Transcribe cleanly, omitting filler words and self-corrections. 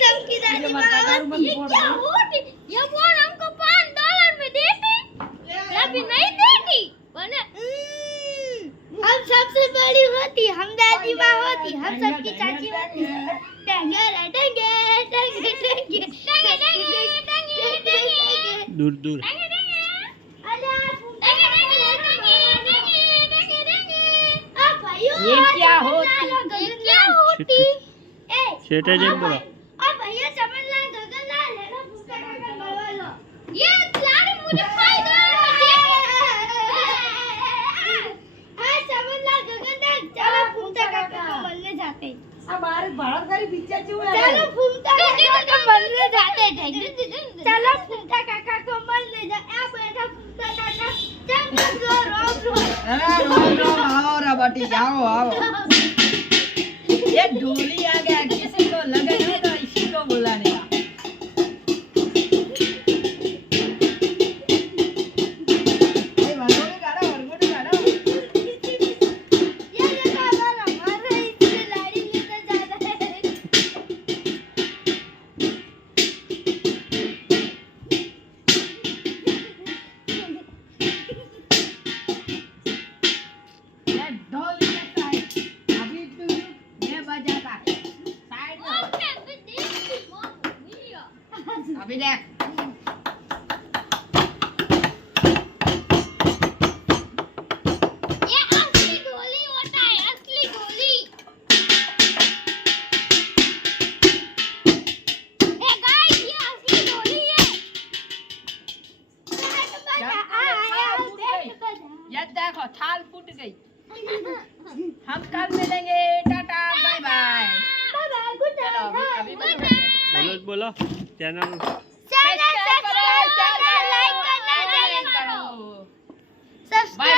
चमकीदार ये क्या होती? ये फोन हमको $5 में देती या फिर नहीं देती? हम सबसे बड़ी होती, हम दादी माँ होती, हम सबकी चाची होती। दूर दूर ये क्या होती? शेटे जेम बोलो और भैया चमनलाल गगनलाल है ना भूखा काका बोलो ये सारे मुझे फायदा हां चमनलाल गगनलाल चलो भूखा काका को मिलने जाते हैं अब भारत भारतकारी पिक्चर क्यों है चलो भूखा काका को मिलने जाते हैं चलो भूखा काका को मिलने जा आ बैठा भूखा काका चल रो रोम आओ रा बाटी जाओ आओ ये ढोली आ गया किसी को लगे ना तो इसी को बुलाने का ए वरगोटी गाड़ो ये देखो हमारा इससे लाड़ी लेकर जा रहा है ये ढोली कैसा है अभी तू मैं बजाता है साइड में अभी देख ये असली गोली होता है असली गोली ए गाइस ये असली गोली है ये देखो थाल फूट गई हम कल मिलेंगे टाटा बाय बाय चलो अभी बोलो बोलो चैनल चैनल सब्सक्राइब करो लाइक करना करो सब्सक्राइब